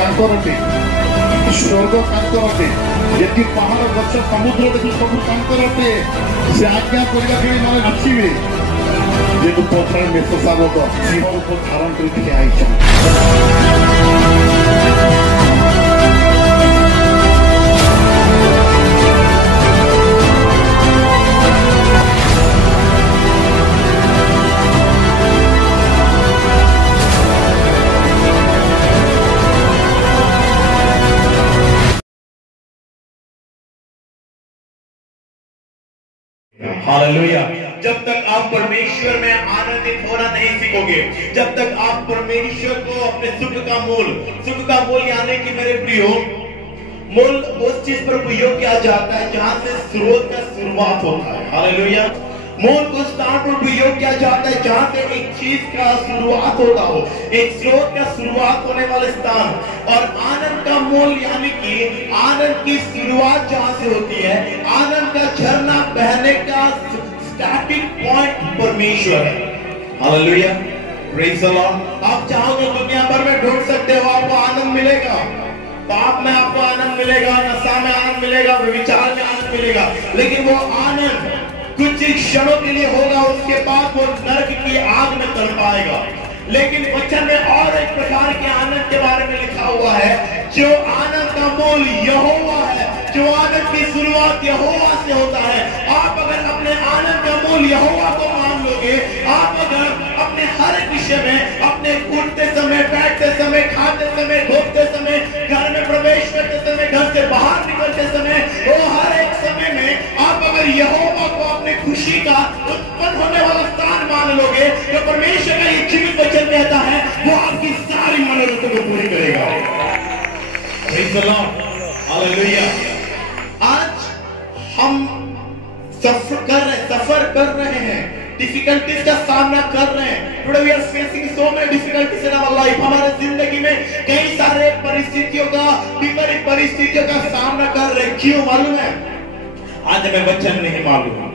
तांकरते स्वर्ग तांकरते यदि पहाड़ गछ समुद्र देखि सब तांकरते से आज्ञा करिया के माने नथिबे जेतु पत्रे मेष शावक सिंह ऊपर धारण कर ठिया आइछन। हालेलुया। जब तक आप परमेश्वर में आनंदित होना नहीं सीखोगे, जब तक आप परमेश्वर को अपने सुख का मूल यानी कि मेरे प्रियो मूल उस चीज पर उपयोग किया जाता है जहां से स्रोत का शुरुआत होता है। हालेलुया। मूल को स्थान पर उपयोग किया जाता है जहां से एक चीज का शुरुआत होता हो, एक स्रोत का शुरुआत होने वाले स्थान। और आनंद का मूल यानी कि आनंद की शुरुआत जहां से होती है, आनंद का झरना बहने का स्टार्टिंग पॉइंट परमेश्वर है। हालेलुया। Praise the Lord. आप चाहो तो दुनिया भर में ढूंढ सकते हो, आपको आनंद मिलेगा। पाप में आपको आनंद मिलेगा, नशा में आनंद मिलेगा, व्यभिचार में आनंद मिलेगा, लेकिन वो आनंद कुछ क्षणों के लिए होगा, उसके बाद वो नरक की आग में तड़पाएगा। लेकिन वचन में और एक प्रकार के आनंद के बारे में लिखा हुआ है, जो आनंद का मूल यहोवा है, जो आनंद की शुरुआत यहोवा से होता है। आप अगर अपने आनंद का मूल यहोवा को मान लोगे, आप अगर अपने हर एक विषय में, अपने उठते समय, बैठते समय, खाते समय, धोते समय, घर में प्रवेश करते समय, घर से बाहर निकलते समय, वो हर एक समय में आप अगर यहोवा को अपने खुशी का उत्पन्न होने वाला स्थान मान लोगे, तो परमेश्वर का ये जीवित वचन कहता है वो आपकी सारी मनोरथों को पूरी करेगा। Praise the lord. हालेलुया। आज हम सफर कर रहे हैं, डिफिकल्टीज का सामना कर रहे हैं। Today we are facing so many difficulties in our life. हमारे जिंदगी में कई सारे परिस्थितियों का, विपरीत परिस्थितियों का सामना कर रहे हैं। क्यों मालूम है? आज हमें वचन नहीं मालूम,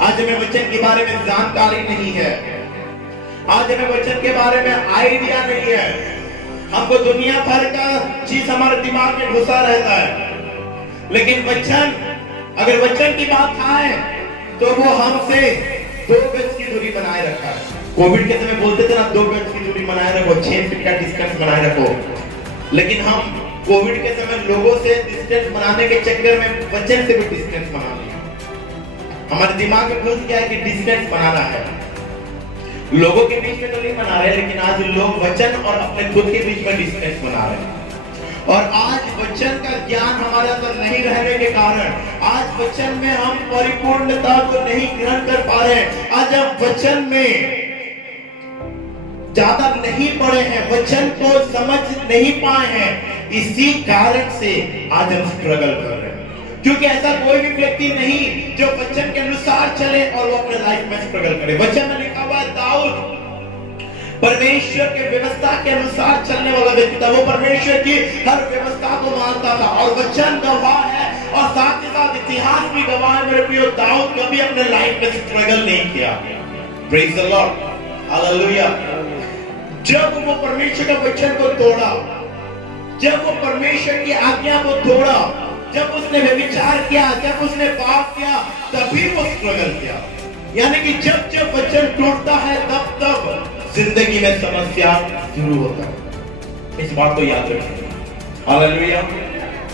आज हमें वचन के बारे में जानकारी नहीं है, आज हमें वचन के बारे में आइडिया नहीं है। हमको दुनिया भर का चीज हमारे दिमाग में घुसा रहता है, लेकिन वचन, अगर वचन की बात आए तो वो हमसे 2 गज की दूरी बनाए रखा है। कोविड के समय बोलते थे ना, 2 गज की दूरी बनाए रखो, 6 फीट का डिस्टेंस बनाए रखो। लेकिन हम कोविड के समय लोगों से डिस्टेंस बनाने के चक्कर में वचन से भी डिस्टेंस बना लिया। हमारे दिमाग में घुस गया है कि डिस्टेंस बनाना है। लोगों के बीच में तो नहीं बना रहे, लेकिन आज लोग वचन और अपने खुद के बीच में डिस्टेंस बना रहे हैं। और आज वचन का ज्ञान हमारे अंदर नहीं रहने के कारण, आज वचन में हम परिपूर्णता को नहीं ग्रहण कर पा रहे हैं। आज हम वचन में ज्यादा नहीं पढ़े हैं, वचन को समझ नहीं पाए हैं, इसी कारण से आज हम स्ट्रगल कर रहे हैं। क्योंकि ऐसा कोई भी व्यक्ति नहीं जो वचन के अनुसार चले और वो अपने लाइफ में स्ट्रगल करे। वचन में लिखा हुआ है, दाऊद परमेश्वर के व्यवस्था के अनुसार चलने वाला व्यक्ति था। वो परमेश्वर की हर व्यवस्था को मानता था, और वचन गवाह है और साथ ही साथ इतिहास भी गवाह है मेरे प्रियो, दाऊद कभी अपने लाइफ में स्ट्रगल नहीं किया। Praise the lord. हालेलुया। जब वो परमेश्वर के वचन को तोड़ा, जब वो परमेश्वर की आज्ञा को तोड़ा, जब उसने व्यभिचार किया, जब उसने पाप किया, तभी वो स्ट्रगल किया। यानी कि जब जब वचन टूटता है, तब तब जिंदगी में समस्या शुरू होता है। इस बात को याद रखिए। हालेलुया।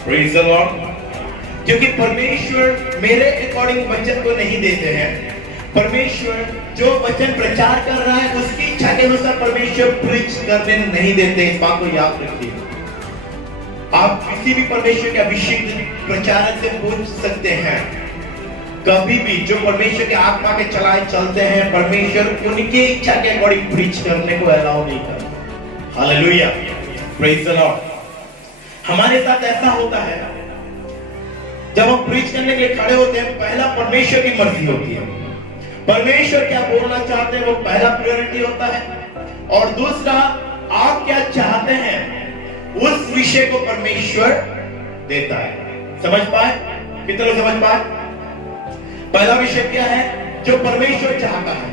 Praise the Lord. क्योंकि परमेश्वर मेरे अकॉर्डिंग वचन को नहीं देते हैं। परमेश्वर जो वचन प्रचार कर रहा है उसकी इच्छा के अनुसार परमेश्वर प्रीच करने नहीं देते। इस बात को याद रखिए। आप किसी भी परमेश्वर के अभिषेक प्रचारक से पूछ सकते हैं, कभी भी जो परमेश्वर के आत्मा के चलाए चलते हैं, परमेश्वर उनकी इच्छा के अकॉर्डिंग प्रीच करने को अलाउ नहीं करता। हालेलुया। Praise the Lord. हमारे साथ ऐसा होता है, जब हम प्रीच करने के लिए खड़े होते हैं, पहला परमेश्वर की मर्जी होती है। परमेश्वर क्या बोलना चाहते हैं वो पहला प्रायोरिटी होता है, और दूसरा आप क्या चाहते हैं उस विषय को परमेश्वर देता है। समझ पाए? कितने लोग समझ पाए? पहला विषय क्या है? जो परमेश्वर चाहता है।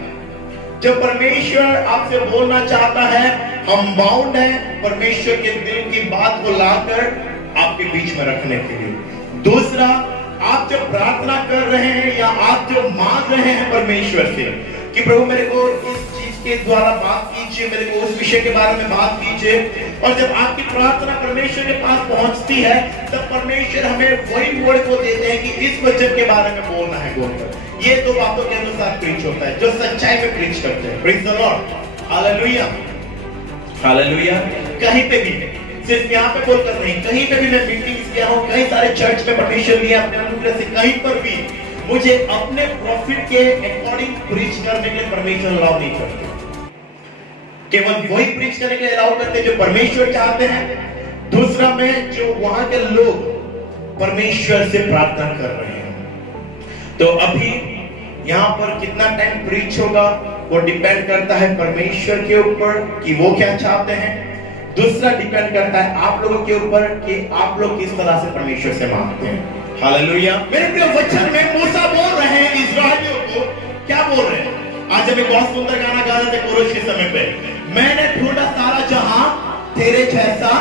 जब परमेश्वर आपसे बोलना चाहता है, हम बाउंड हैं परमेश्वर के दिल की बात को लाकर आपके बीच में रखने के लिए। दूसरा, आप जब प्रार्थना कर रहे हैं या आप जब मांग रहे हैं परमेश्वर से कि प्रभु मेरे को इस चीज के द्वारा बात कीजिए, मेरे को उस विषय के बारे में बात कीजिए, और जब आपकी प्रार्थना परमेश्वर के पास पहुंचती है तब परमेश्वर हमें वही वर्ड को देते हैं कि इस वचन के बारे में बोलना है, बोलकर ये दो बातों के अनुसार प्रीच होता है, जो सच्चाई में प्रीच करते हैं। Praise the lord, hallelujah, hallelujah. कहीं पे भी, सिर्फ यहाँ पे बोलकर नहीं, कहीं पे भी मैं मीटिंग्स किया हूँ, कई सारे चर्च में परमेश्वर लिया अपने अनुग्रह से, कहीं पर भी मुझे अपने प्रॉफिट के अकॉर्डिंग प्रीच करने के लिए परमेश्वर अलाउ नहीं करते। केवल वही प्रीच करने के लिए अलाउ करते जो परमेश्वर चाहते हैं। दूसरा में जो वहां के लोग परमेश्वर से प्रार्थना कर रहे हैं। तो अभी यहाँ पर कितना टाइम प्रीच होगा वो डिपेंड करता है परमेश्वर के ऊपर कि वो क्या चाहते हैं। दूसरा डिपेंड करता है आप लोगों के ऊपर कि आप लोग किस तरह से परमेश्वर से मांगते हैं। हालेलुया। मेरे प्रिय वचन में मूसा बोल रहे हैं इस्राएलियों को, क्या बोल रहे हैं? आज हम एक बहुत सुंदर गाना गा रहे थे कोरोश के समय पे, मैंने ढूंढा सारा जहां तेरे जैसा,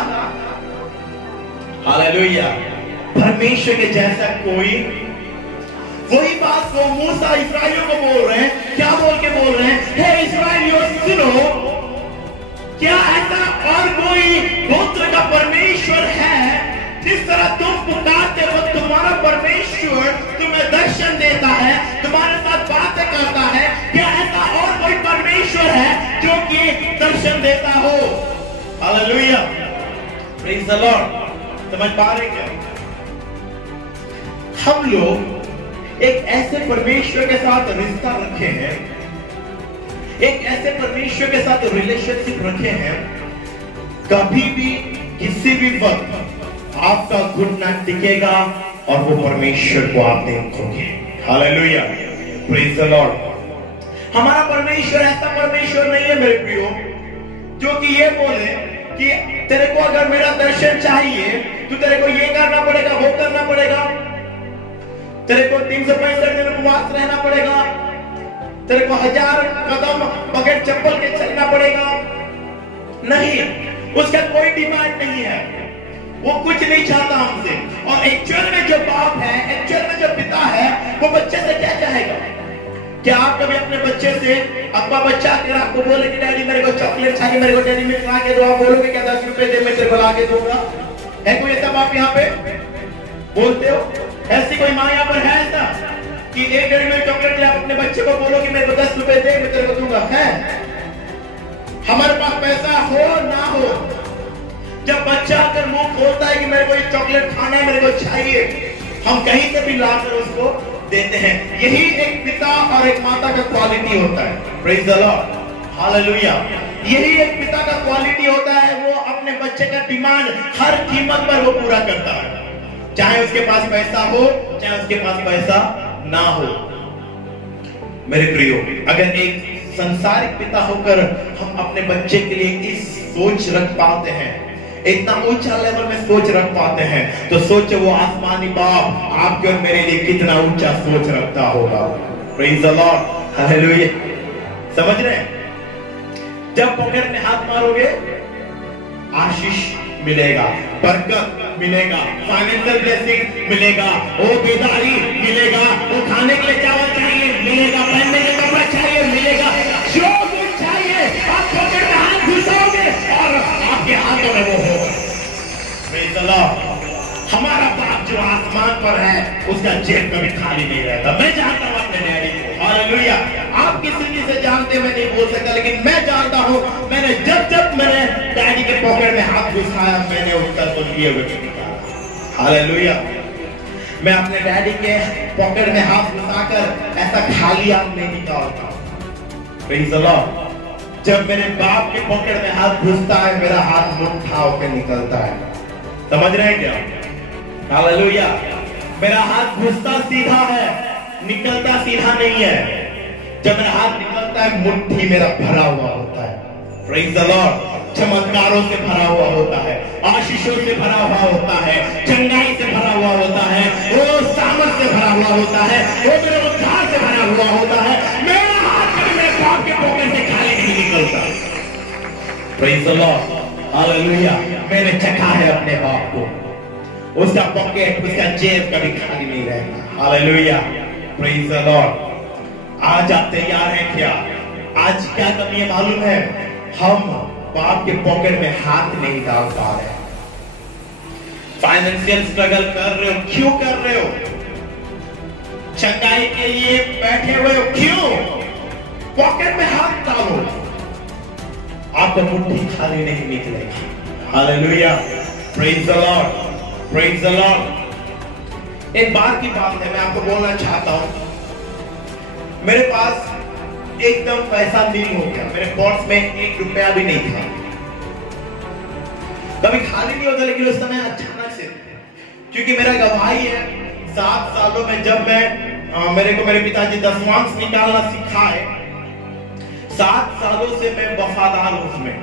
हालेलुया, परमेश्वर के जैसा कोई। वही बात को मूसा इस्राएलियों को बोल रहे हैं। क्या बोल के बोल रहे हैं? हे इस्राएलियों सुनो, क्या ऐसा और कोई गोत्र का परमेश्वर है जिस तरह तुम पुकारते हो, तुम्हारा परमेश्वर तुम्हें दर्शन देता है, तुम्हारे साथ बातें करता है? क्या ऐसा और कोई परमेश्वर है जो कि दर्शन देता हो? Hallelujah, praise the Lord. समझ पा रहे क्या? हम लोग एक ऐसे परमेश्वर के साथ रिश्ता रखे हैं, एक ऐसे परमेश्वर के साथ रिलेशनशिप रखे हैं, कभी भी किसी भी वक्त आपका घुटना टिकेगा और वो परमेश्वर को आप देखोगे। Hallelujah, praise the Lord. हमारा परमेश्वर ऐसा परमेश्वर नहीं है मेरे प्रियो जो कि ये बोले कि तेरे को अगर मेरा दर्शन चाहिए तो तेरे को ये करना पड़ेगा, वो करना पड़ेगा, तेरे को 365 दिन उपवास रहना पड़ेगा, तेरे को 1000 कदम बगैर चप्पल के चलना पड़ेगा। नहीं, उसका कोई डिमांड नहीं है, वो कुछ नहीं चाहता हमसे। और एक्चुअल में जो बाप है, एक्चुअल में जो पिता है, वो बच्चे से क्या चाहेगा? क्या आप कभी अपने बच्चे से, अब्बा बच्चा अगर आपको बोले कि डैडी मेरे को चॉकलेट चाहिए, मेरे को डेयरी मिल्क ला के दो, आप बोलोगे क्या 10 रुपए दे मैं तेरे को ला के दूंगा? है कोई ऐसा बाप यहाँ पे? बोलते हो? ऐसी कोई माँ यहाँ पर है ऐसा कि 1 डेयरी मिल्क चॉकलेट ले आप अपने बच्चे को बोलो कि मेरे को 10 रुपए दे मैं तेरे को दूंगा? है? हमारे पास पैसा हो ना हो, जब बच्चा अगर मुंह खोलता है कि मेरे को ये चॉकलेट खाना है, मेरे को चाहिए, हम कहीं से भी लाकर उसको देते हैं। यही एक पिता और एक माता का क्वालिटी होता है। Praise the lord, hallelujah. यही एक पिता का क्वालिटी होता है, वो अपने बच्चे का डिमांड हर कीमत पर वो पूरा करता है, चाहे उसके पास पैसा हो, चाहे उसके पास पैसा ना हो। मेरे प्रियो, अगर एक संसारिक पिता होकर हम अपने बच्चे के लिए इस सोच रख पाते हैं, इतना ऊंचा लेवल में सोच रख पाते हैं, तो सोचो वो आसमानी बाप आपके और मेरे लिए कितना ऊंचा सोच रखता होगा। Praise the lord, hallelujah. समझ रहे हैं? जब पॉकेट में हाथ मारोगे आशीष मिलेगा, बरकत मिलेगा, फाइनेंशियल ब्लेसिंग मिलेगा, वो बेदारी मिलेगा, वो खाने के लिए चावल चाहिए मिलेगा, पहनने के कपड़ा चाहिए मिलेगा, जो कुछ चाहिए आप पॉकेट में हाथ घुसाओगे और आपके हाथों में वो होगा। Praise the Lord. हमारा बाप जो आसमान पर है उसका जेब कभी खाली नहीं रहता। मैं जानता हूं अपने डैडी को, हालेलुया। आप किसी से जानते मैं नहीं बोल सकता, लेकिन मैं जानता हूं, मैंने जब मेरे डैडी के पॉकेट में हाथ घुसाया मैंने उसका तो लिए हुए निकाला। हालेलुया। मैं अपने डैडी के पॉकेट में हाथ घुसाकर ऐसा खाली हाथ नहीं निकालता। Praise the Lord. जब मेरे बाप के पॉकेट में हाथ घुसता है मेरा हाथ मुट्ठा होकर निकलता है। समझ रहे हैं क्या? हालेलुया। मेरा हाथ घुसता सीधा है, निकलता सीधा नहीं है। जब मेरा हाथ निकलता है मुट्ठी मेरा भरा हुआ होता है। Praise the Lord. चमत्कारों से भरा हुआ होता है, आशीषों से भरा हुआ होता है, चंगाई से भरा हुआ होता है, वो सामर्थ से भरा हुआ होता है, वो मेरे उद्धार से भरा हुआ होता है। मेरा हाथ मेरे बाप के पॉकेट से प्रेज द लॉर्ड, हालेलुया। मैंने चखा है अपने बाप को, उसका पॉकेट, उसका जेब कभी खाली नहीं रहता। Hallelujah, praise the Lord. आज आप तैयार हैं क्या? आज क्या कमी है मालूम है? हम बाप के पॉकेट में हाथ नहीं डाल पा रहे। फाइनेंशियल स्ट्रगल कर रहे हो, क्यों कर रहे हो? चंगाई के लिए बैठे हुए हो, क्यों? पॉकेट में हाथ डालो, आपको मुट्ठी खाली नहीं निकलेगी। Hallelujah, praise the Lord, praise the Lord. एक बार की बात है, मैं आपको बोलना चाहता हूं। मेरे पास एकदम पैसा नील हो गया, मेरे पर्स में 1 रुपया भी नहीं था। कभी खाली नहीं होता, लेकिन उस समय अचानक से, क्योंकि मेरा गवाही है 7 सालों में जब मैं मेरे को मेरे पिताजी दशमांश निकालना सिखाए, 7 सालों से मैं वफादार हूं उसमें।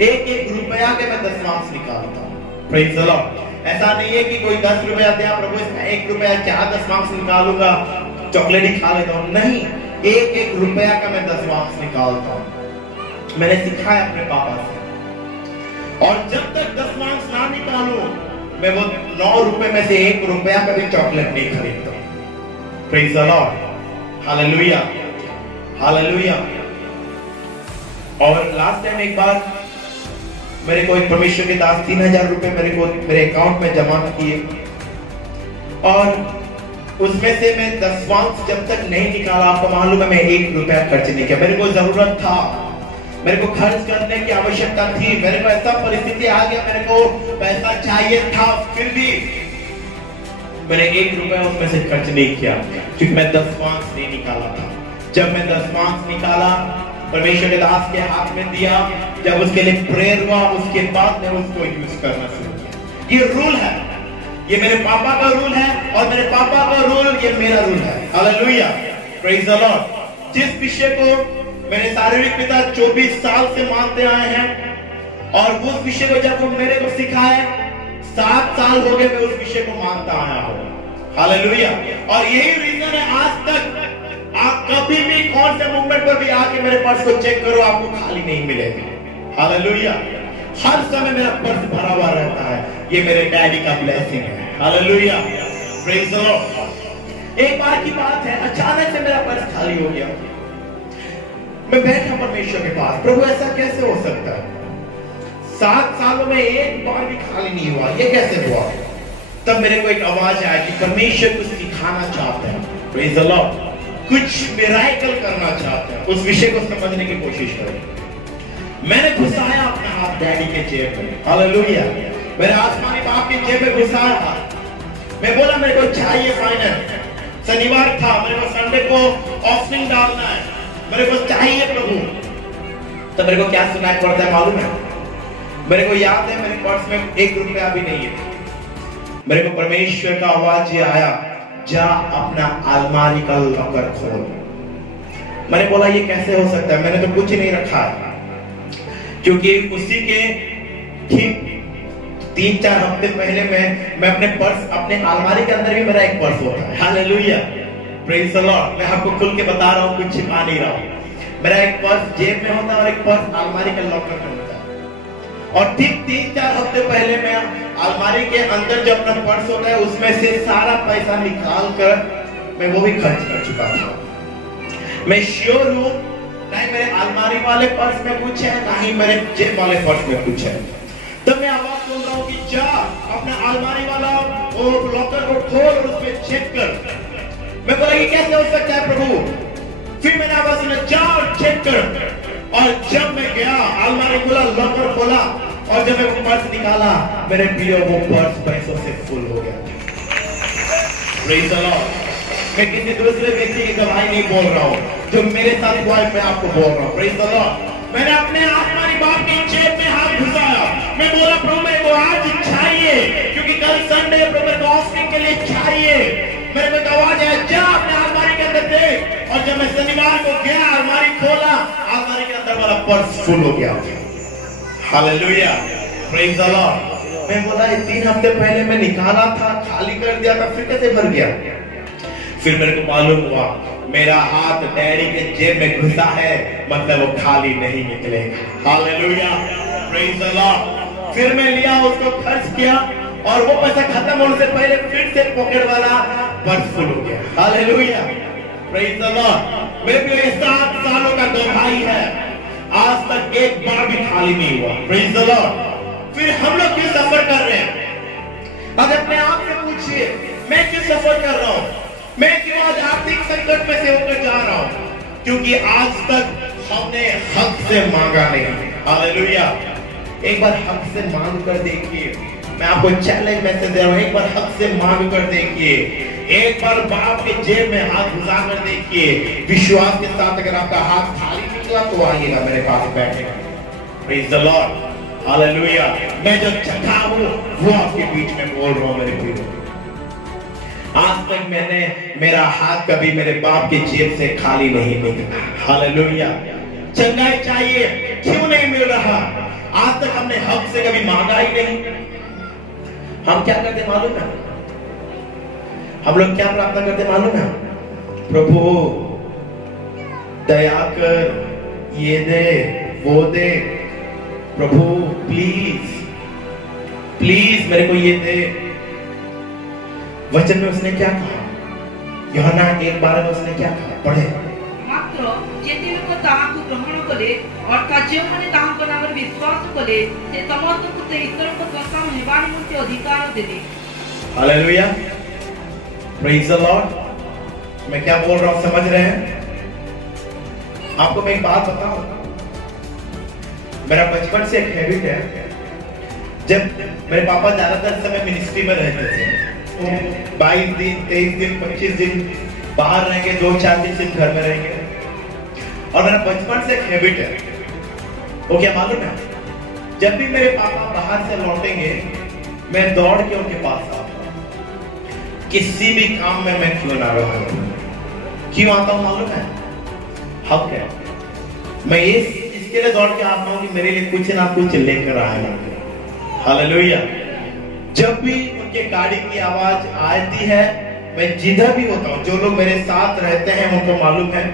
1-1 रुपया के मैं दशमांश निकालता हूं। Praise the Lord. ऐसा नहीं है कि कोई 10 रुपया दिया प्रभु, इसका 1 रुपया क्या दशमांश निकालूंगा, चॉकलेट ही खा लेता हूं। नहीं, 1-1 रुपया का मैं दशमांश निकालता हूं। मैंने सीखा है अपने पापा से। और जब तक दशमांश ना निकालूं, मैं वो 9 रुपए में से 1 रुपया का भी चॉकलेट नहीं खरीदता। Praise the lord, hallelujah, hallelujah. और लास्ट टाइम एक बार मेरे को एक परमेश्वर के दास 3000 रुपए मेरे अकाउंट में जमा किए, और उसमें से मैं दशमांश जब तक नहीं निकाला, आपको मालूम है, मैं 1 रुपया खर्च नहीं किया। मेरे को जरूरत था, मेरे को खर्च करने की आवश्यकता थी, मेरे को ऐसा परिस्थिति आ गया, मेरे को पैसा चाहिए था, फिर भी मैंने 1 रुपया उसमें से खर्च नहीं किया, क्योंकि मैं दशमांश नहीं निकाला था। जब मैं दशमांश निकाला, परमेश्वर के दास के हाथ में दिया, जब उसके लिए प्रेयर हुआ, उसके बाद मैं उसको यूज करना शुरू किया। ये रूल है, ये मेरे पापा का रूल है, और मेरे पापा का रूल ये मेरा रूल है। Hallelujah, praise the Lord. जिस विषय को मेरे शारीरिक पिता 24 साल से मानते आए हैं, और उस विषय को जब वो मेरे को सिखाए, 7 साल हो गए मैं उस विषय को मानता आया हूं। हालेलुया। और यही रीजन है, आज तक आप कभी भी कौन से मूवमेंट पर भी आके मेरे पर्स को चेक करो, आपको खाली नहीं मिलेगा। हालेलुया। हर समय मेरा पर्स भरा हुआ रहता है, ये मेरे डैडी का ब्लेसिंग है। Hallelujah, praise the Lord. एक बार की बात है, अचानक से मेरा पर्स खाली हो गया। मैं बैठा परमेश्वर के पास, प्रभु ऐसा कैसे हो सकता है? 7 सालों में एक बार भी खाली नहीं हुआ, ये कैसे हुआ? तब मेरे को एक आवाज आया कि परमेश्वर कुछ सिखाना चाहते हैं। Praise the Lord. कुछ मिराकल करना चाहते हैं, उस विषय को समझने की कोशिश करें। मैंने घुसाया अपना हाथ डैडी के जेब में। हालेलुया। मेरे आसमानी बाप के जेब में घुसाया। मैं बोला मेरे को चाहिए फाइनेंस। शनिवार था, मेरे को संडे को ऑफरिंग डालना है, मेरे को चाहिए प्रभु। तो मेरे को क्या सुनाई पड़ता है मालूम है? मेरे को याद है, मेरे पर्स में 1 रुपया भी नहीं है। मेरे को परमेश्वर का आवाज ये आया, जा अपना अलमारी का लॉकर खोल। मैंने बोला ये कैसे हो सकता है, मैंने तो कुछ नहीं रखा है। क्योंकि उसी के ठीक 3-4 हफ्ते पहले मैं अपने पर्स, अपने अलमारी के अंदर भी मेरा एक पर्स होता है। Hallelujah, praise the Lord. मैं आपको खुल के बता रहा हूँ, कुछ छिपा नहीं रहा हूँ। मेरा एक पर्स जेब में होता है और एक पर्स अलमारी के लॉकर में होता है। और ठीक 3-4 हफ्ते पहले मैं अलमारी के अंदर जो अपना पर्स होता है, उसमें से सारा पैसा निकाल कर मैं वो भी खर्च कर चुका था। मैं श्योर हूँ, नहीं मेरे अलमारी वाले पर्स में कुछ है, ना ही मेरे जेब वाले पर्स में कुछ है। तब मैं आवाज सुन रहा हूँ कि जा अपना अलमारी वाला वो लॉकर को खोल और उसमें चेक कर। मैं बोला ये कैसे हो सकता है प्रभु? फिर मैंने आवाज सुना, जा और चेक कर। और जब मैं गया, अलमारी खोला, लॉकर खोला, और जब मैं वो पर्स निकाला, मेरे प्रिय वो पर्स पैसों से फुल हो गया। Praise the Lord. मैं किसी दूसरे व्यक्ति की गवाही नहीं बोल रहा हूँ, जो मेरे साथ हुआ है मैं आपको बोल रहा हूँ। Praise the Lord. मैंने अपने आसमानी बाप की जेब में हाथ घुसाया। मैं बोला प्रभु मेरे को आज चाहिए, क्योंकि कल संडे प्रभु को ऑफरिंग के लिए चाहिए। मेरे को आवाज आया, जा अपने अलमारी के अंदर देख। और जब मैं शनिवार को गया, अलमारी खोला, अलमारी के अंदर वाला पर्स फुल हो गया। Hallelujah, praise the Lord. मैं बोला 3 हफ्ते पहले मैं निकाला था, खाली कर दिया था, फिर कैसे भर गया? फिर मेरे को मालूम हुआ मेरा हाथ डैडी के जेब में घुसा है, मतलब वो खाली नहीं निकलेगा। Hallelujah, praise the Lord. फिर मैं लिया, उसको खर्च किया, और वो पैसा खत्म होने से पहले फिर से पॉकेट वाला पर्स फुल हो गया। Hallelujah, praise the Lord. मेरे प्रिय 7 सालों का गवाही है, आज तक एक बार भी खाली नहीं हुआ। Praise the Lord. फिर हम लोग क्यों सफर कर रहे हैं? अब अपने आप से पूछिए, मैं क्यों सफर कर रहा हूं? मैं क्यों आज आर्थिक संकट में से होकर जा रहा हूं? क्योंकि आज तक हमने हक से मांगा नहीं। हालेलुया। एक बार हक से मांग कर देखिए। मैं आपको चैलेंज मैसेज दे रहा हूं, एक बार हक से मांग कर देखिए। एक बार बाप के जेब में हाथ घुसा कर देखिए। विश्वास के साथ अगर आपका हाथ खाली निकला तो आइएगा मेरे पास बैठेगा। Praise the lord. हालेलुया। मैं जो जगह हूं वो आपके बीच में बोल रहा हूं मेरे प्रियो। आज तक मैंने मेरा हाथ कभी मेरे बाप के जेब से खाली नहीं निकला। हालेलुया। चंगाई चाहिए, क्यों नहीं मिल रहा? आज तक हमने हक से कभी मांगा ही नहीं। हम क्या करते मालूम है? हम लोग क्या प्रार्थना करते मालूम है? प्रभु दया कर, ये दे वो दे, प्रभु प्लीज प्लीज मेरे को ये दे। वचन में उसने क्या कहा? यूहन्ना 1:12 में उसने क्या कहा? पढ़े। मात्र जेति लोक ताहाकु ग्रहण कले अर्थात जे माने ताहाक नामरे विश्वास कले से समस्तको से ईश्वरको सन्तान हेबार निमंते अधिकार देले। Hallelujah, praise the Lord. मैं क्या बोल रहा हूं समझ रहे हैं? आपको मैं एक बात बताऊं, मेरा बचपन से एक हैबिट है, जब मेरे पापा ज्यादातर समय मिनिस्ट्री में रहते थे, 22 दिन 23 दिन 25 दिन बाहर रहेंगे, 2-4 दिन सिर्फ घर में रहेंगे। और मेरा बचपन से एक हैबिट है, वो क्या मालूम है? जब भी मेरे पापा बाहर से लौटेंगे मैं दौड़ के उनके पास आता हूं, किसी भी काम में मैं क्यों ना रहा हूं। क्यों आता हूं मालूम है? हक है। मैं इसके लिए दौड़ के आता हूं कि मेरे लिए कुछ ना कुछ लेकर आए। हालेलुया। जब भी उनके गाड़ी की आवाज आती है, मैं जिधर भी होता हूँ, जो लोग मेरे साथ रहते हैं उनको मालूम है,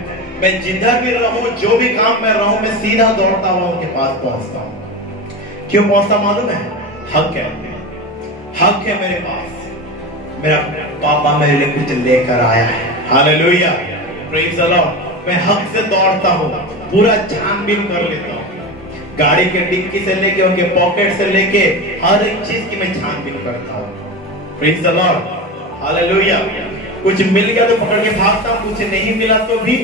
मैं जिधर भी रहूं, जो भी काम में रहूं, मैं सीधा दौड़ता हुआ उनके पास पहुंचता हूं। क्यों पहुंचता मालूम है? हक है। हक है मेरे पास, मेरा पापा मेरे लिए कुछ लेकर आया है। Hallelujah, praise the Lord. मैं हक से दौड़ता हूँ, पूरा छानबीन कर लेता हूँ, गाड़ी के डिक्की से लेके उनके पॉकेट से लेके हर एक चीज की मैं छानबीन करता हूँ। Praise the lord. हालेलुया। कुछ मिल गया तो पकड़ के भागता हूँ, कुछ नहीं मिला तो भी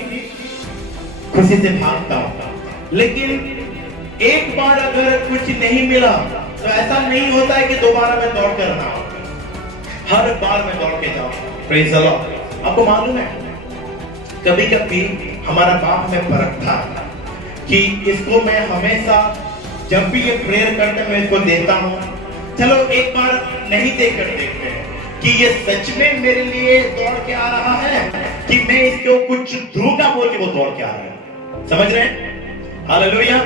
खुशी से भागता हूँ। लेकिन एक बार अगर कुछ नहीं मिला तो ऐसा नहीं होता है कि दोबारा मैं दौड़ कर रहा हूँ, हर बार मैं दौड़ के जाऊँ। Praise the Lord. आपको मालूम है कभी कभी हमारा बाप में परखता है कि इसको मैं हमेशा जब भी ये प्रेयर करते मैं इसको देता हूं, चलो एक बार नहीं देकर देखते हैं कि ये सच में मेरे लिए दौड़ के आ रहा है कि मैं इसको कुछ दूंगा बोल के वो दौड़ के आ रहा है। समझ रहे हैं? हालेलुया।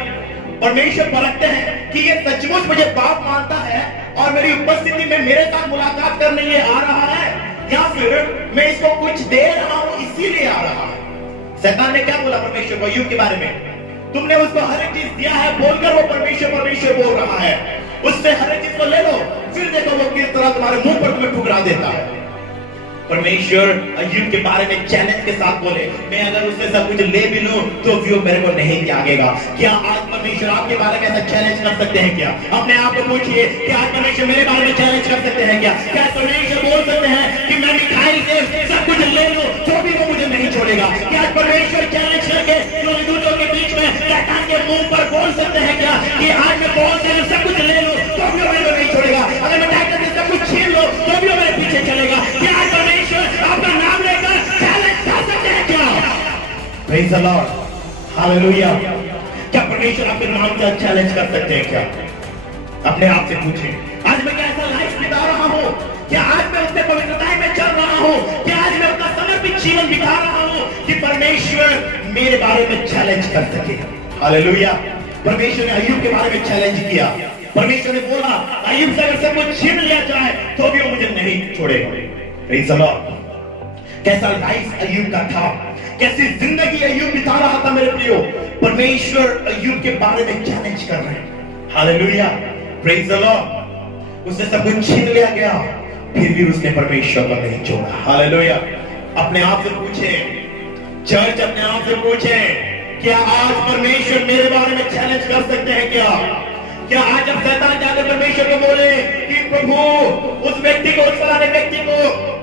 परमेश्वर परखते हैं कि ये सचमुच मुझे बाप मानता है और मेरी उपस्थिति में मेरे साथ मुलाकात करने ये आ रहा है, या फिर मैं इसको कुछ दे रहा हूं इसीलिए आ रहा है। शैतान ने क्या बोला परमेश्वर को अय्यूब के बारे में? तुमने उसको हर एक चीज दिया है बोलकर वो परमेश्वर परमेश्वर बोल रहा है, उससे हर एक चीज को ले लो, फिर देखो वो किस तरह तुम्हारे मुंह पर तुम्हें ठुकरा देता है। परमेश्वर अय्यूब के बारे में चैलेंज के साथ बोले, मैं अगर उससे सब कुछ ले भी लूं तो भी वो मेरे को नहीं त्यागेगा। क्या आज परमेश्वर आपके बारे में ऐसा चैलेंज कर सकते हैं क्या? अपने आप को पूछिए, क्या आज परमेश्वर मेरे बारे में चैलेंज कर सकते हैं क्या? क्या परमेश्वर बोल सकते हैं कि मैं मिखाइल से सब कुछ ले लूं तो भी वो मुझे नहीं छोड़ेगा? क्या परमेश्वर चैलेंज करके दूतों के बीच में शैतान के मुंह पर बोल सकते हैं क्या कि आज मैं बहुत से सब कुछ ले लूं तो भी वो मेरे को नहीं छोड़ेगा? अगर मैं डॉक्टर से सब कुछ छीन लो तो भी वो मेरे पीछे चलेगा? क्या आज आपका नाम लेकर चैलेंज कर सकते हैं क्या? Praise the lord. हालेलुया। क्या परमेश्वर आपके नाम से चैलेंज कर सकते हैं क्या? अपने आप से पूछें, आज मैं कैसा लाइफ बिता रहा हूं? क्या आज मैं उससे पवित्रता में चल रहा हूं? क्या आज मैं उसका समर्पित जीवन बिता रहा हूं कि परमेश्वर मेरे बारे में चैलेंज कर सके? हालेलुया। परमेश्वर ने अय्यूब के बारे में चैलेंज किया। परमेश्वर ने बोला अय्यूब से अगर सब कुछ छीन लिया जाए तो भी वो मुझे नहीं छोड़ेगा। Praise the Lord. कैसा लाइफ अय्यूब का था, कैसी जिंदगी अय्यूब बिता रहा था मेरे प्रियो। परमेश्वर अय्यूब के बारे में चैलेंज कर रहे हैं। Hallelujah, praise the Lord. उसने सब कुछ छीन लिया गया, फिर भी उसने परमेश्वर को नहीं छोड़ा। हालेलुया। अपने आप से पूछे, चर्च अपने आप से पूछे, क्या आज परमेश्वर मेरे बारे में चैलेंज कर सकते हैं? क्या आज जब शैतान जाकर परमेश्वर को बोले कि प्रभु उस व्यक्ति को, उस फलाने व्यक्ति को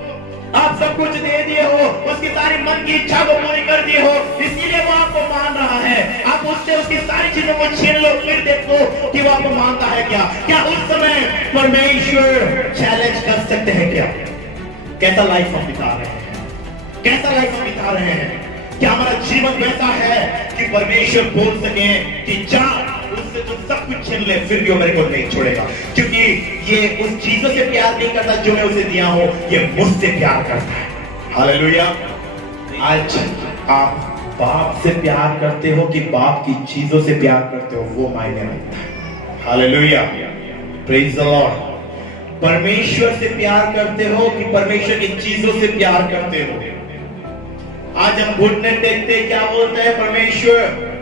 आप सब कुछ दे दिए हो, उसकी सारी मन की इच्छा को पूरी कर दिए हो, इसीलिए वो आपको मान रहा है, आप उससे उसकी सारी चीजों को छीन लो, फिर देखो कि वो आपको मानता है क्या उस समय परमेश्वर चैलेंज कर सकते हैं? कैसा लाइफ हम बिता रहे हैं? कैसा लाइफ हम बिता रहे हैं? क्या हमारा जीवन वैसा है कि परमेश्वर बोल सके कि जा उससे तो सब कुछ छीन ले, फिर भी वो मेरे को नहीं छोड़ेगा, क्योंकि ये उस चीजों से प्यार नहीं करता जो मैं उसे दिया हूं, ये मुझसे प्यार करता है। हालेलुया। आज आप बाप से प्यार करते हो कि बाप की चीजों से प्यार करते हो, वो मायने रखता है। Hallelujah, praise the Lord. परमेश्वर से प्यार करते हो कि परमेश्वर की चीजों से प्यार करते हो? आज हम घुटने टेकते क्या बोलते हैं? परमेश्वर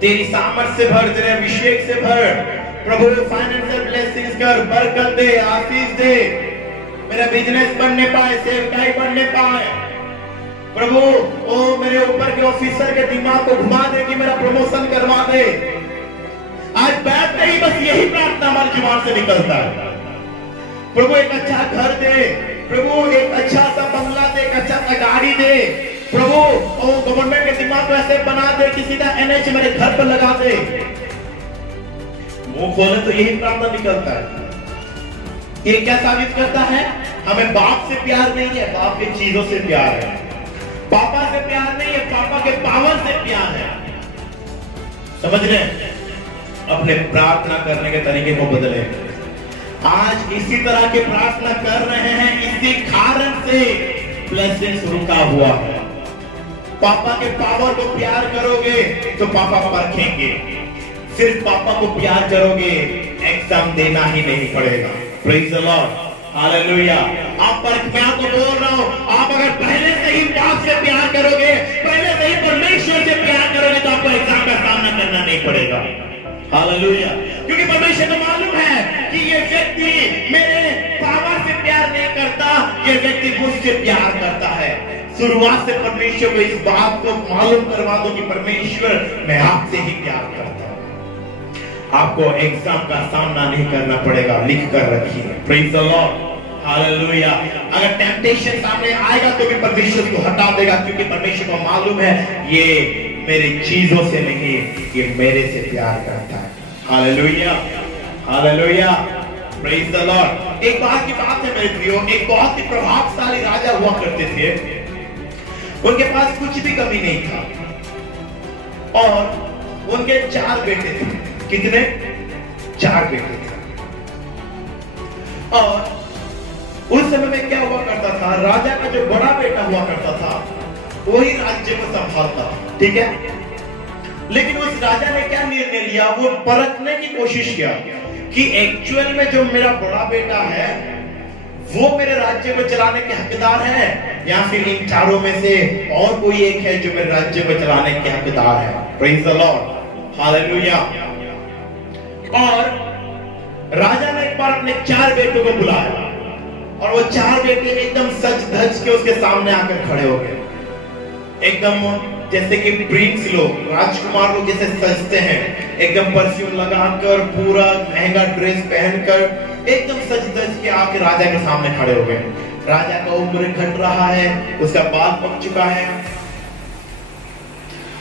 तेरी सामर्थ से भर, तेरे अभिषेक से भर, प्रभु फाइनेंशियल ब्लेसिंग्स कर, बरकत दे, आशीष दे, मेरा बिजनेस बनने पाए, सेवकाई बनने पाए। प्रभु ओ मेरे ऊपर के ऑफिसर के दिमाग को घुमा दे कि मेरा प्रमोशन करवा दे। आज बैठते ही बस यही प्रार्थना हमारी जुबान से निकलता है। प्रभु एक अच्छा घर दे, प्रभु एक अच्छा सा बंगला दे, एक अच्छा सा गाड़ी दे, प्रभु गवर्नमेंट के दिमाग को ऐसे बना दे कि सीधा NH मेरे घर पर लगा दे। मुंह खोले तो यही प्रार्थना निकलता है। ये क्या साबित करता है? हमें बाप से प्यार नहीं है, बाप की चीजों से प्यार है। पापा से प्यार नहीं है, पापा के पावर से प्यार है। समझ रहे हैं? अपने प्रार्थना करने के तरीके को बदले। आज इसी तरह के प्रार्थना कर रहे हैं, इसी कारण से ब्लेसिंग्स रुका हुआ है। पापा के पावर को प्यार करोगे तो पापा परखेंगे। सिर्फ पापा को प्यार करोगे, एग्जाम देना ही नहीं पड़ेगा। Praise the lord, hallelujah. आप पर मैं तो बोल रहा हूं, आप अगर पहले से ही बाप से प्यार करोगे, पहले से ही परमेश्वर से प्यार करोगे, तो आपको एग्जाम का सामना करना नहीं पड़ेगा। हालेलुया। क्योंकि परमेश्वर को मालूम है कि ये व्यक्ति मेरे पावर से प्यार नहीं करता, ये व्यक्ति मुझसे प्यार करता है। शुरुआत से परमेश्वर को इस बात को मालूम करवा दो कि परमेश्वर मैं आपसे ही प्यार करता हूं। आपको एग्जाम का सामना नहीं करना पड़ेगा, लिख कर रखिए। Praise the lord, hallelujah. अगर टेम्पटेशन सामने आएगा तो भी परमेश्वर को हटा देगा, क्योंकि परमेश्वर को मालूम है ये मेरी चीजों से नहीं, ये मेरे से प्यार करता है। Hallelujah, hallelujah, praise the Lord. एक बात की बात है मेरे प्रियो, एक बहुत ही प्रभावशाली राजा हुआ करते थे। उनके पास कुछ भी कमी नहीं था और उनके 4 बेटे थे। कितने? 4 बेटे थे। और उस समय में क्या हुआ करता था? राजा का जो बड़ा बेटा हुआ करता था वही राज्य को संभालता था, ठीक है। लेकिन उस राजा ने क्या निर्णय लिया? वो परखने की कोशिश किया कि एक्चुअल में जो मेरा बड़ा बेटा है वो मेरे राज्य को चलाने के हकदार है, या फिर इन 4 में से और कोई एक है जो मेरे राज्य को चलाने के हकदार है। Praise the lord, hallelujah. और राजा ने एक बार अपने 4 बेटों को बुलाया और वो 4 बेटे एकदम सज धज के उसके सामने आकर खड़े हो गए। एकदम जैसे कि प्रिंस लोग, राजकुमार लोग जैसे सजते हैं, एकदम परफ्यूम लगाकर, पूरा महंगा ड्रेस पहनकर एकदम सज धज के आके राजा के सामने खड़े हो गए। राजा का उम्र घट रहा है, उसका बाल पक चुका है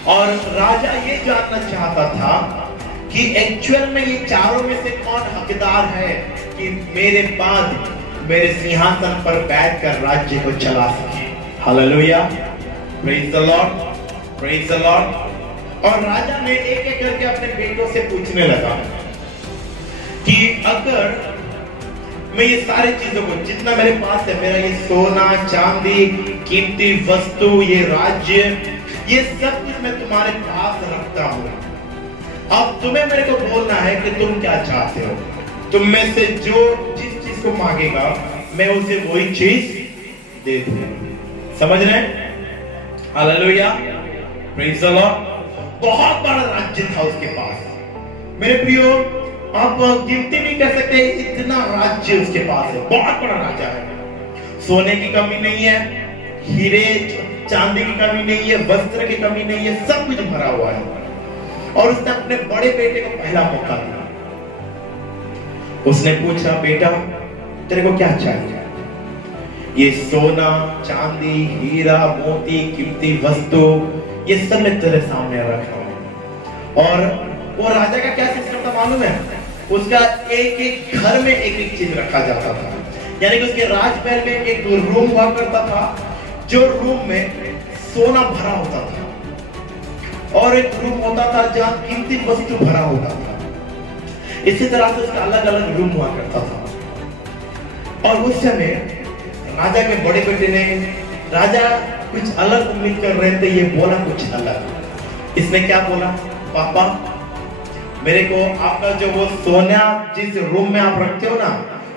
और राजा ये जानना चाहता था कि एक्चुअल में ये 4 में से कौन हकदार है कि मेरे बाद मेरे सिंहासन पर बैठकर राज्य को चला सके। Hallelujah, praise the Lord, praise the Lord. और राजा ने एक एक करके अपने बेटों से पूछने लगा कि अगर मैं ये सारी चीजों को, जितना मेरे पास है, मेरा ये सोना चांदी, कीमती वस्तु, ये राज्य, ये सब कुछ मैं तुम्हारे पास रखता हूं, अब तुम्हें मेरे को बोलना है कि तुम क्या चाहते हो। तुम में से जो जिस चीज को मांगेगा मैं उसे वही चीज दे दूंगा। समझ रहे हैं? Hallelujah, praise the Lord. बहुत बड़ा राज्य था उसके पास। मेरे प्रियो, आप गिनती नहीं कर सकते इतना राज्य उसके पास है। बहुत बड़ा राजा है। सोने की कमी नहीं है, हीरे चांदी की कमी नहीं है, वस्त्र की कमी नहीं है, सब कुछ भरा हुआ है। और उसने अपने बड़े बेटे को पहला मौका दिया। उसने पूछा, बेटा तेरे को क्या चाहिए? ये सोना चांदी हीरा मोती कीमती वस्तु ये सब मैं तेरे सामने रखा हूं। और वो राजा का क्या सिस्टम था मालूम है? उसका एक एक घर में एक एक चीज रखा जाता था। यानी कि उसके राजमहल में एक रूम हुआ करता था, जो रूम में सोना भरा होता था, और एक रूम होता था जहां कीमती वस्तु भरा होता था। इसी तरह से उसका अलग अलग रूम हुआ करता था। और उस समय राजा के बड़े बेटे ने, राजा कुछ अलग उम्मीद कर रहे थे, ये बोला कुछ अलग। इसने क्या बोला? पापा मेरे को आपका जो वो सोना जिस रूम में आप रखते हो ना,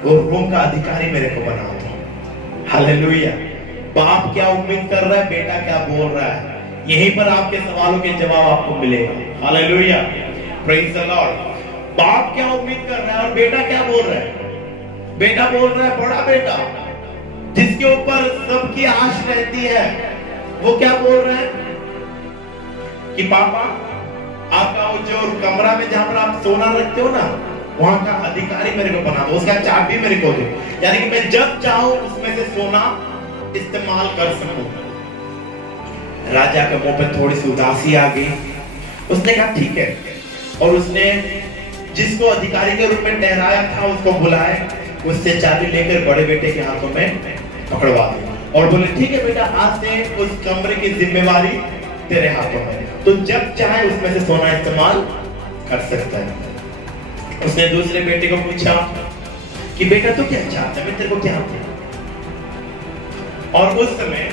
वो रूम का अधिकारी मेरे को बनाओ। हालेलुया। बाप क्या उम्मीद कर रहा है, बेटा क्या बोल रहा है, यहीं पर आपके सवालों के जवाब आपको मिलेगा। Hallelujah, praise the Lord. बाप क्या उम्मीद कर रहा है और बेटा क्या बोल रहा है? बेटा बोल रहा है, बड़ा बेटा जिसके ऊपर सबकी आश रहती है, वो क्या बोल रहा है कि पापा आपका वो जो कमरा में जहां पर आप सोना रखते हो ना, वहां का अधिकारी मेरे को बना दो, उसका चाबी मेरे को दो, यानी कि मैं जब चाहूं उसमें से सोना इस्तेमाल कर सकूं। राजा के मुंह पे थोड़ी सी उदासी आ गई। उसने कहा ठीक है, और उसने जिसको अधिकारी के रूप में ठहराया था उसको बुलाए, उससे चाबी लेकर बड़े बेटे के हाथों में पकड़वा दी और बोले ठीक है बेटा, आज से उस कमरे की जिम्मेवारी तेरे हाथों में, तो जब चाहे उसमें से सोना इस्तेमाल कर सकता है। उसने दूसरे बेटे को पूछा कि बेटा तू क्या चाहता है, मैं तेरे को क्या दूं? और उस समय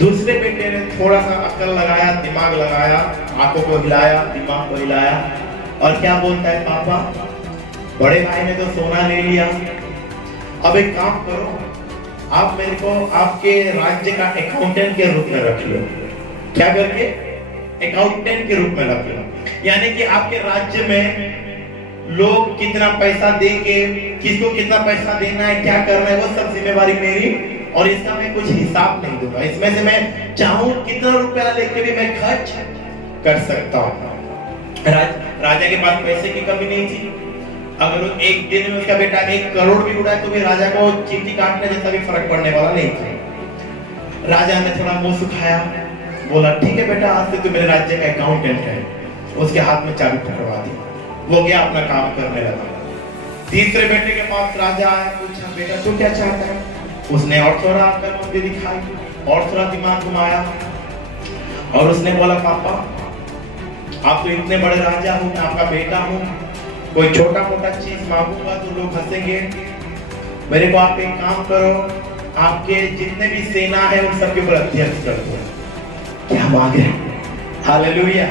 दूसरे बेटे ने थोड़ा सा अक्ल लगाया, दिमाग लगाया, आंखों को हिलाया, दिमाग को हिलाया, और क्या बोलता है, पापा बड़े भाई ने तो सोना ले लिया, अब एक काम करो, आप मेरे को आपके राज्य का अकाउंटेंट के रूप में रख लो। क्या करके? अकाउंटेंट के रूप में रख लो। यानी कि आपके राज्य में लोग कितना पैसा देंगे, किसको कितना पैसा देना है, क्या करना है, वो सब जिम्मेवारी मेरी, और इसका मैं कुछ हिसाब नहीं दूंगा। इसमें से मैं चाहूं कितना रुपया लेके भी मैं खर्च कर सकता हूं। राजा के पास पैसे की कमी नहीं थी। अगर एक दिन में उसका बेटा 1 करोड़ भी उड़ाए तो भी राजा को चींटी काटने जैसा भी फर्क पड़ने वाला नहीं था। राजा ने थोड़ा मुंह सुखाया, बोला ठीक है बेटा, आज से तू मेरे राज्य का अकाउंटेंट है। उसके हाथ में चाबी पकड़वा दी, वो गया अपना काम करने लगा। तीसरे बेटे के पास राजा आया, पूछा बेटा तू क्या चाहता है? उसने और थोड़ा अक्ल बुद्धि दिखाई और थोड़ा दिमाग घुमाया, और उसने बोला पापा आप तो इतने बड़े राजा हो, मैं आपका बेटा हूं, कोई छोटा मोटा चीज मांगूंगा तो लोग हंसेंगे। मेरे को आप एक काम करो, आपके जितने भी सेना है उन सबके ऊपर अध्यक्ष कर दो। क्या मांगे? हालेलुया।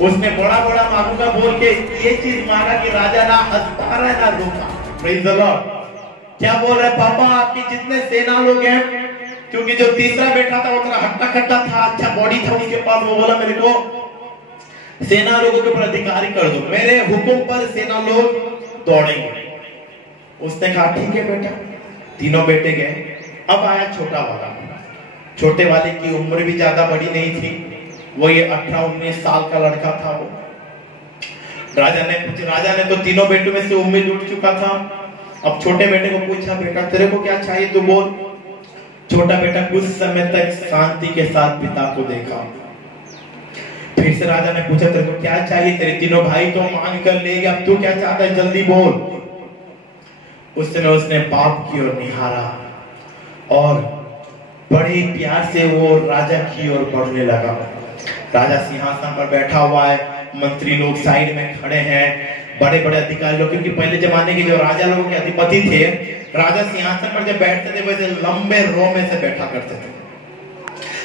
उसने बड़ा बड़ा मांगूंगा बोल के ये चीज मांगा कि राजा ना हंसता रहा ना रोका। Praise the Lord. क्या बोल रहे पापा, आपकी जितने सेना लोग हैं, क्योंकि जो तीसरा बेटा था वो थोड़ा हट्टा कट्टा था, अच्छा बॉडी था उसके पास, वो बोला मेरे को सेना लोगों के ऊपर अधिकारी कर दो, मेरे हुक्म पर सेना लोग दौड़ेंगे। उसने कहा ठीक है बेटा। तीनों बेटे गए। अब आया छोटा वाला। छोटे वाले की उम्र भी ज्यादा बड़ी नहीं थी, वो ये 18-19 साल का लड़का था। वो राजा ने तो तीनों बेटों में से उम्मीद उठ चुका था। अब छोटे बेटे को पूछा बेटा तेरे को क्या चाहिए, तू बोल। छोटा बेटा कुछ समय तक शांति के साथ पिता को देखा। फिर से राजा ने पूछा तेरे को क्या चाहिए, तेरे तीनों भाई तो मांग कर ले गए, अब तू क्या चाहता है, जल्दी बोल। उस समय उसने बाप की ओर निहारा और बड़े प्यार से वो राजा की ओर बढ़ने लगा। राजा सिंहासन पर बैठा हुआ है, मंत्री लोग साइड में खड़े हैं, बड़े बड़े अधिकारी लोग, क्योंकि पहले जमाने के जो राजा लोगों के अधिपति थे, राजा सिंहासन पर जब बैठते थे वैसे लंबे रो में से बैठा करते थे।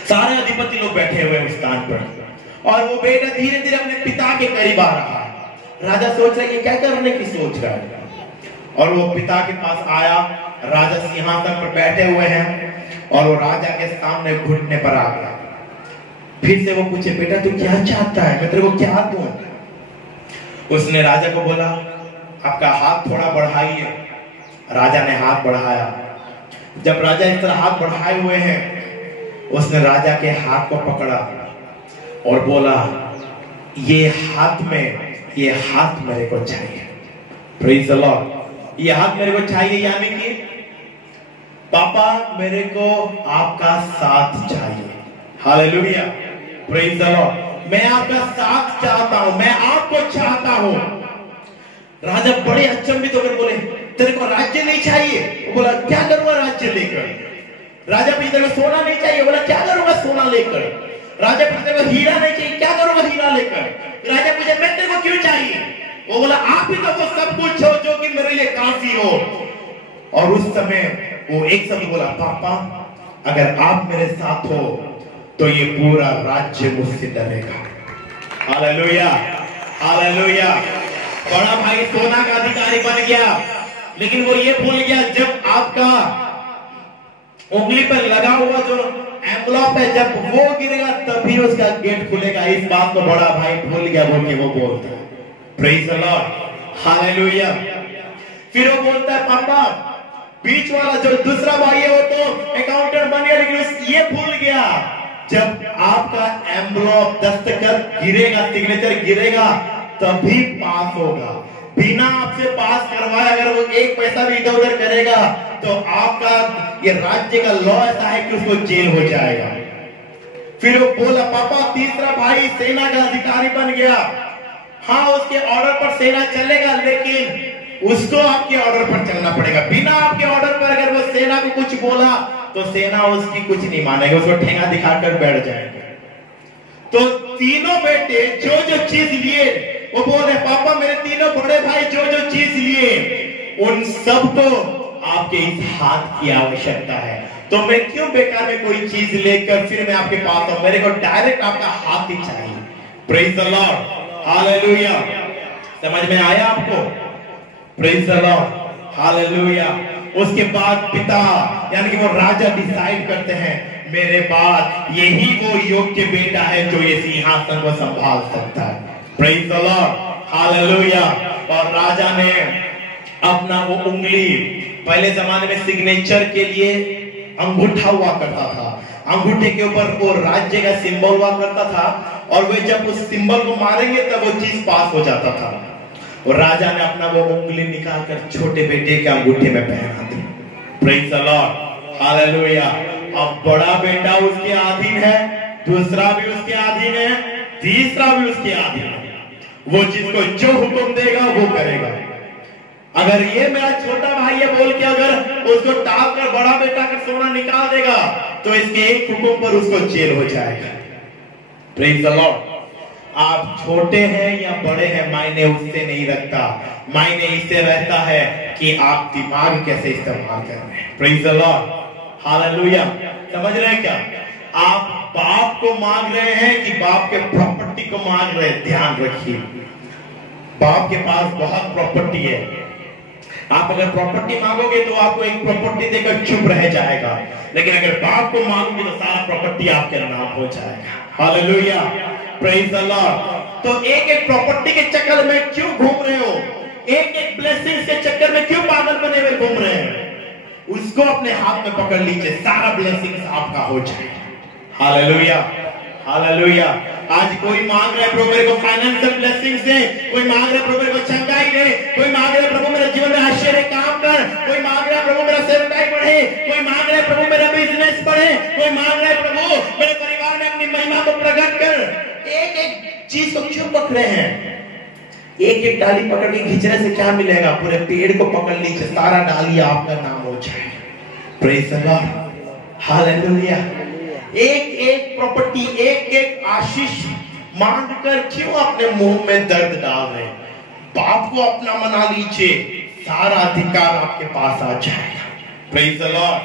सारे अधिपति लोग बैठे हुए उस स्थान पर, और वो बेटा धीरे धीरे अपने पिता के करीब आ रहा है। राजा सोच रहा है ये क्या करने की सोच रहा है, और वो पिता के पास आया। राजा सिंहासन पर बैठे हुए हैं और वो राजा के सामने घुटने पर आ गया। फिर से वो पूछे, बेटा तू क्या चाहता है, मैं तेरे को क्या दूं? उसने राजा को बोला, आपका हाथ थोड़ा बढ़ाइए। राजा ने हाथ बढ़ाया। जब राजा इस तरह हाथ बढ़ाए हुए हैं, उसने राजा के हाथ को पकड़ा और बोला, ये हाथ मेरे को चाहिए। Praise the Lord. ये हाथ मेरे को चाहिए, यानी कि पापा मेरे को आपका साथ चाहिए। Hallelujah, praise the Lord. मैं आपका साथ चाहता हूं, मैं आपको चाहता हूं। राजा बड़े अचंभित होकर बोले, तेरे को राज्य नहीं चाहिए? वो बोला, क्या करूंगा राज्य लेकर? राजा पूछे, तेरे को सोना नहीं चाहिए? बोला, क्या करूंगा सोना लेकर? राजा पूछे, तेरे को हीरा नहीं चाहिए? क्या करूंगा हीरा लेकर? राजा पूछे, मैं तेरे को क्यों चाहिए? वो बोला, आप ही तो वो सब कुछ हो जो कि मेरे लिए काफी हो। और उस समय वो एक शब्द बोला, पापा अगर आप मेरे साथ हो तो ये पूरा राज्य मुझसे डरेगा। Hallelujah, hallelujah. बड़ा भाई सोना का अधिकारी बन गया, लेकिन वो ये भूल गया, जब आपका उंगली पर लगा हुआ जो एनवलप है, जब वो गिरेगा तभी उसका गेट खुलेगा। इस बात को बड़ा भाई भूल गया, वो बोलता है, प्रेज़ द लॉर्ड, हालेलुया। फिर वो बोलता है, पापा बीच वाला जो दूसरा भाई है वो तो अकाउंटेंट बन गया, लेकिन ये भूल गया, जब आपका एनवलप दस्तखत गिरेगा, सिग्नेचर गिरेगा तभी पास होगा। बिना आपसे पास करवाए अगर वो एक पैसा भी इधर उधर करेगा तो आपका ये राज्य का लॉ ऐसा है कि उसको जेल हो जाएगा। फिर वो बोला, पापा तीसरा भाई सेना का अधिकारी बन गया। हाँ, उसके ऑर्डर पर सेना चलेगा, लेकिन उसको आपके ऑर्डर पर चलना पड़ेगा। बिना आपके ऑर्डर पर अगर वो सेना को कुछ बोला तो सेना उसकी कुछ नहीं मानेगी, उसको ठेंगा दिखाकर बैठ जाएगा। तो तीनों बेटे जो जो चीज लिए, वो बोल रहे, पापा मेरे तीनों बड़े भाई जो जो चीज लिए, उन सबको आपके इस हाथ की आवश्यकता है। तो मैं क्यों बेकार में कोई चीज लेकर फिर मैं आपके पास आऊं? मेरे को डायरेक्ट आपका हाथ ही चाहिए। Praise the lord, hallelujah. समझ में आया आपको? Praise the lord, hallelujah. उसके बाद पिता यानी कि वो राजा डिसाइड करते हैं, मेरे बाद यही वो योग्य बेटा है जो ये सिंहासन को संभाल सकता है। Praise the lord, hallelujah. और राजा ने अपना वो उंगली, पहले जमाने में सिग्नेचर के लिए अंगूठा हुआ करता था, अंगूठे के ऊपर वो राज्य का सिंबल हुआ करता था, और वे जब उस सिंबल को मारेंगे तब वो चीज पास हो जाता था। और राजा ने अपना वो उंगली निकालकर छोटे बेटे के अंगूठे में पहना दी। Praise the lord, hallelujah. अब बड़ा बेटा उसके अधीन है, दूसरा भी उसके अधीन है, तीसरा भी उसके अधीन है। वो जिसको जो हुक्म देगा वो करेगा। अगर ये मेरा छोटा भाई है बोल के अगर उसको टाल कर बड़ा बेटा का सोना निकाल देगा तो इसके एक हुक्म पर उसको जेल हो जाएगा। Praise the Lord. आप छोटे हैं या बड़े हैं मायने उससे नहीं रखता, मायने इससे रहता है कि आप दिमाग कैसे इस्तेमाल कर रहे हैं। Praise the lord, hallelujah. समझ रहे हैं क्या? आप बाप को मांग रहे हैं कि बाप के प्रॉपर्टी को मांग रहे हैं? ध्यान रखिए, बाप के पास बहुत प्रॉपर्टी है। आप अगर प्रॉपर्टी मांगोगे तो आपको एक प्रॉपर्टी देकर चुप रह जाएगा, लेकिन अगर बाप को मांगोगे तो सारा प्रॉपर्टी आपके नाम हो जाएगा। Hallelujah, praise the Lord. तो एक एक प्रॉपर्टी के चक्कर में क्यों घूम रहे हो? एक एक ब्लेसिंग्स के चक्कर में क्यों पागल बने हुए घूम रहे हैं? उसको अपने हाथ में पकड़ लीजिए, सारा ब्लेसिंग्स आपका हो जाए। Hallelujah, hallelujah. आज कोई मांग रहा है प्रभु मेरे को फाइनेंशियल ब्लेसिंग्स दे, कोई मांग रहा है प्रभु मेरे को चंगाई दे, कोई मांग रहा है प्रभु मेरे जीवन में आश्चर्य काम कर, कोई मांग रहा है प्रभु मेरा सेवकाई बढ़े, कोई मांग रहा है प्रभु मेरा बिजनेस बढ़े, कोई मांग रहा है प्रभु मेरे परिवार में अपनी महिमा को प्रकट कर। एक एक चीज को क्यों पकड़े हैं? एक एक डाली पकड़ के खींचने से क्या मिलेगा? पूरे पेड़ को पकड़ लीजिए, सारा डाली आपका नाम हो जाए। Praise the lord, hallelujah. एक एक प्रॉपर्टी, एक एक आशीष मांग कर क्यों अपने मुंह में दर्द डाल रहे? बाप को अपना मना लीजिए, सारा अधिकार आपके पास आ जाएगा। Praise the Lord,